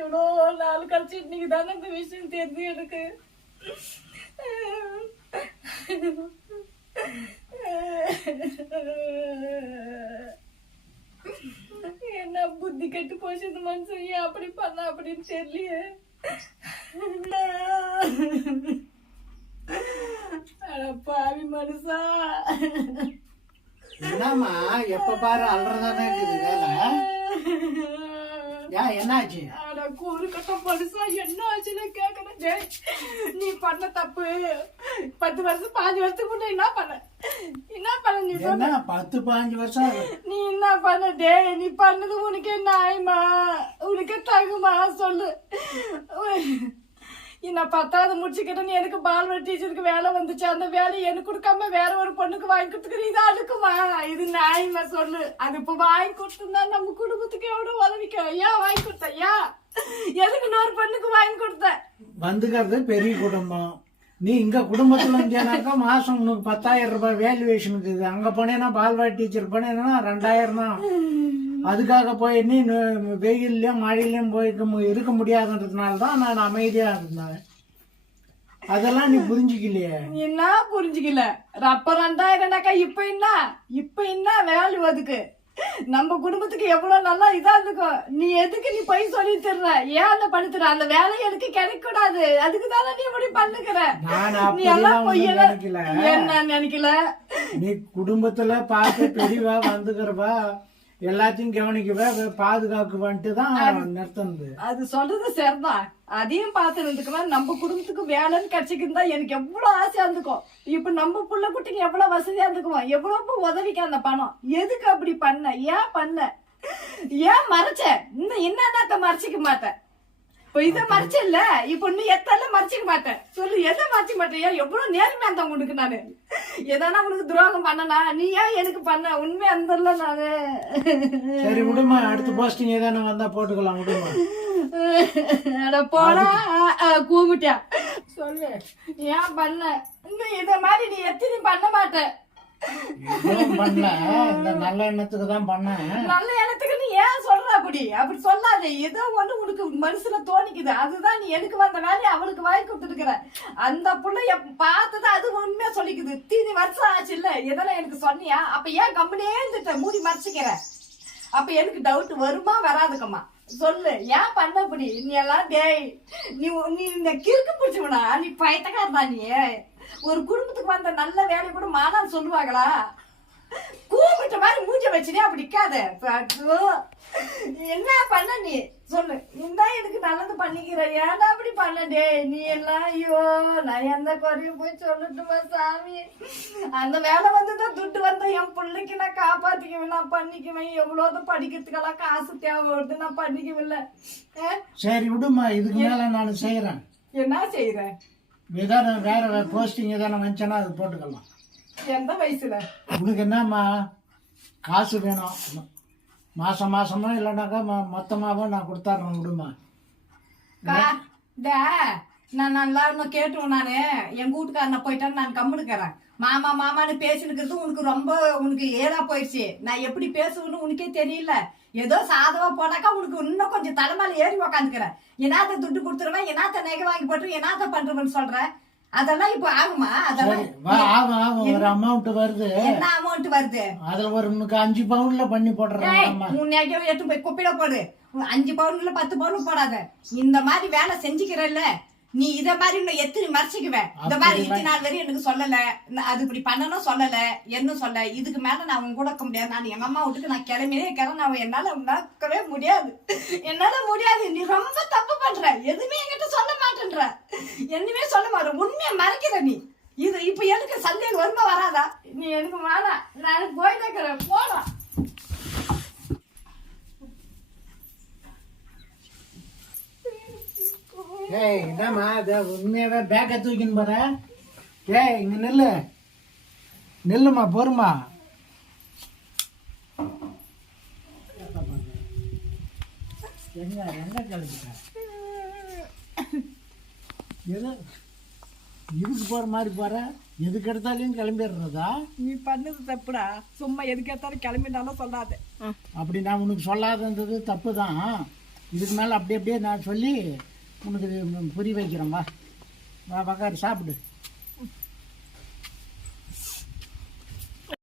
இவ்வளோ நாள் கழிச்சு இன்னைக்கு தானே இந்த விஷயம் தெரிஞ்சு எனக்கு. என்ன புத்தி கெட்டு போச்சு இந்த மனுஷன்? ஏன் அப்படி பண்ண அப்படின்னு தெரியலையே. பாவி மனுஷா. என்னம்மா எப்ப பாரு அல்றதானே இருக்குது வேலை. என்னாச்சு? அட கூறு கட்ட மனுஷா என்ன ஆச்சுன்னு கேக்குறேன் நீ பண்ண தப்பு. பத்து வருஷம் பாஞ்சு வருஷத்துக்கு முன்ன என்ன பண்ண? என்ன பண்ண நீ என்ன பத்து பாஞ்சு வருஷம். நீ என்ன பண்ண? டேய் நீ பண்ணது உனக்கு என்ன ஆயுமா? உனக்கு தகுமா? சொல்லு. நான் பத்தாவது முடிச்சுக்கிட்டேன்னு எனக்கு பால்வழி டீச்சருக்கு வேலை வந்துச்சு. அந்த வேலையை எனக்கு கொடுக்காம வேற ஒரு பொண்ணுக்கு வாங்கி கொடுத்துக்கிறீ இது அதுக்குமா இது நியாயமா சொல்லு. அது இப்ப வாங்கி கொடுத்துருந்தா நம்ம குடும்பத்துக்கு எவ்வளவு உதவிக்க? ஏன் வாங்கி கொடுத்த ஏன் எதுக்கு இன்னொரு பொண்ணுக்கு வாங்கி கொடுத்த? வந்துக்கிறது பெரிய குடும்பம். நீ இங்க குடும்பத்துல இருந்தேனாக்கா மாசம் உனக்கு பத்தாயிரம் ரூபாய் வேல்யூவேஷன் இருக்குது அங்க போனேன்னா பால்வாடி டீச்சர் போனேன்னா ரெண்டாயிரம் தான். அதுக்காக போய் நீ வெயில்லயும் மழையிலயும் போய் இருக்க முடியாதுன்றதுனால தான் நான் அமைதியா இருந்தேன். அதெல்லாம் நீ புரிஞ்சுக்கலையே. நீ என்ன புரிஞ்சுக்கல? அப்ப ரெண்டாயிரம்னாக்கா இப்ப என்ன? இப்ப என்ன வேல்யூ அதுக்கு? நம்ம குடும்பத்துக்கு எவ்வளவு நல்லா இதா இருக்கும் நீ எதுக்கு நீ போய் சொல்லி தர்ற ஏன் அந்த பண்ணுற அந்த வேலை எனக்கு கிடைக்க கூடாது அதுக்கு தானே நீ இப்படி பண்ணுகிற? நான் நீ எல்லாம் பொய்யெல்லாம் என்ன நினைக்கல? நீ குடும்பத்துல பார்த்து பெரியவா வந்துக்கிறவா? எல்லாத்தையும் கவனிக்கவா பாதுகாக்குவான்ட்டு தான் நிறுத்தினது. அது சொல்றது சரிதான். அதையும் பார்த்து இருந்துக்குவேன் நம்ம குடும்பத்துக்கு வேலைன்னு கிடைச்சிக்கிருந்தா எனக்கு எவ்வளவு ஆசையா இருந்துக்கும். இப்ப நம்ம புள்ள குட்டிக்கு எவ்வளவு வசதியா இருந்துக்குவோம் எவ்வளவு உதவிக்கு அந்த பணம்? எதுக்கு அப்படி பண்ண? ஏன் பண்ண? ஏன் மறைச்ச? இன்னும் என்னன்னாத்த மறைச்சிக்க மாட்டேன்? இப்ப இதை மறைச்ச இல்ல இப்ப இன்னும் எத்தெல்லாம் மறைச்சிக்க மாட்டேன் சொல்லு எதை மறைச்சிக்க மாட்டேன் ஏன் எவ்வளவு நேர்மையா இருந்தேன் உனக்கு நானு. எதனா உனக்கு துரோகம் பண்ணனா நீ ஏன் எனக்கு பண்ண? உண்மையா இருந்தல நானு. சரி விடுமா. அடுத்த போஸ்டிங் ஏதானு வந்தா போட்டுக்கலாம் விடுமா. அட போடா. கூப்பிட்டியா சொல்லு ஏன் பண்ண? இன்னும் இத மாதிரி நீ எத்தனை பண்ண மாட்ட. எதுவும் பண்ணல இந்த நல்ல எண்ணத்துக்கு தான் பண்ணேன். நல்ல நீ ஏன் சொல்ற அப்படி அப்படி சொல்லாத. ஏதோ ஒண்ணு உனக்கு மனசுல தோணிக்குது. அதுதான் நீ எனக்கு வந்த வேலையை அவளுக்கு வாங்கி கொடுத்துருக்குற அந்த புள்ள பார்த்தது அது உண்மையா சொல்லிக்குது. தீனி வருஷம் ஆச்சு இல்ல. இதெல்லாம் எனக்கு சொன்னியா? அப்ப ஏன் கம்பெனியே இருந்துட்ட? மூடி மறைச்சிக்கிற. அப்ப எனக்கு டவுட் வருமா வராதுக்கம்மா. சொல்லு. ஏன் பண்ண அப்படி நீ எல்லாம் டேய் நீ நீ இந்த கிறுக்கு பிடிச்சவனா? நீ பயத்தக்காரதா நீ? ஒரு குடும்பத்துக்கு வந்த நல்ல வேலை கூட மாதான் சொல்லுவாங்களா? மூஞ்ச வச்சுனே அப்படி நிக்காத என்ன பண்ண நீ? சொல்லு. இந்தா எனக்கு நல்லது பண்ணிக்கிற. ஏன்டா அப்படி பண்ண? டேய் நீ எல்லாம் ஐயோ நான் எந்த குறையும் போய் சொல்லட்டுமா சாமி? அந்த வேலை வந்து தான் துட்டு வந்த என் பிள்ளைக்கு நான் காப்பாத்திக்குவேன் நான் பண்ணிக்குவேன். எவ்வளவு படிக்கிறதுக்கெல்லாம் காசு தேவை வருது நான் பண்ணிக்குவில்ல. சரி விடுமா இதுக்கு மேல நான் செய்யறேன் என்ன செய்யற ஏதான வேற போஸ்டிங் ஏதான வந்துச்சுன்னா அது போட்டுக்கலாம். எந்த வயசுல? உனக்கு என்னம்மா? காசு வேணும். மாசம் மாசமா இல்லைனாக்கா மொ- மொத்தமாவும் நான் கொடுத்தாடுறேன் விடுமா கா நான் நல்லா இன்னும் கேட்டுவோம் நான். எங்கள் வீட்டுக்காரன போயிட்டான்னு நான் கம்முனுக்கிறேன். மாமா மாமான்னு பேசினுக்கிறது உனக்கு ரொம்ப உனக்கு ஏதா போயிடுச்சு நான் எப்படி பேசுவேன்னு உனக்கே தெரியல. ஏதோ சாதவா போனாக்கா உனக்கு இன்னும் கொஞ்சம் தலைமையில ஏறி உக்காந்துக்கிறேன். என்னாத்த துட்டு கொடுத்துருவேன் என்னாத்த நகை வாங்கி போட்டு என்னாத்த பண்றவன்னு சொல்கிறேன் அதெல்லாம் இப்போ ஆகுமா? அதெல்லாம் ஒரு அமௌண்ட் வருது. என்ன அமௌண்ட் வருது? அதுல ஒரு உனக்கு அஞ்சு பவுன்ல பண்ணி போடுறேன் நகையை எடுத்து போய் குப்பையில போடு. அஞ்சு பவுன்ல பத்து பவுன் போடாத. இந்த மாதிரி வேலை செஞ்சுக்கிறல்ல. நீ இத மாதிரி இன்னும் எத்தனை மறைச்சிக்குவ? இந்த மாதிரி இத்தனை நாள் வரையும் எனக்கு சொல்லல. அது இப்படி பண்ணணும் சொல்லல. என்ன சொல்ல? இதுக்கு மேல நான் உன் கூட இருக்க முடியாது. நான் எங்க அம்மா வீட்டுக்கு நான் கிளம்பியே இருக்கிறேன். நான் என்னால நடக்கவே முடியாது. என்னால முடியாது. நீ ரொம்ப தப்பு பண்ற. எதுவுமே என்கிட்ட சொல்ல மாட்டேன்ற. எதுவுமே சொல்ல மாட்டேன். உண்மையை மறைக்கிற நீ. இது இப்ப எனக்கு சந்தேகம் வருமா வராதா? நீ எனக்கு வேணாம் நான் போயிட்டு இருக்கிறேன் போலாம் ஏய் என்னம்மா இது? உண்மையாவே பேக்கை தூக்கின்னு போற? ஏய் இங்க நில்லு. நில்லுமா பொறுமா எங்க எங்க கிளம்பிட்ட எது இதுக்கு போற மாதிரி போற எதுக்கு எடுத்தாலையும் கிளம்பிடுறதா? நீ பண்ணது தப்புடா. சும்மா எதுக்கு எடுத்தாலும் கிளம்பிட்டாலும் சொல்லாத. அப்படி நான் உனக்கு சொல்லாதது தப்பு தான் இதுக்கு மேலே அப்படி அப்படியே நான் சொல்லி உனக்கு புரிய வைக்கிறேன் வா. வா பக்காரு சாப்பிடு.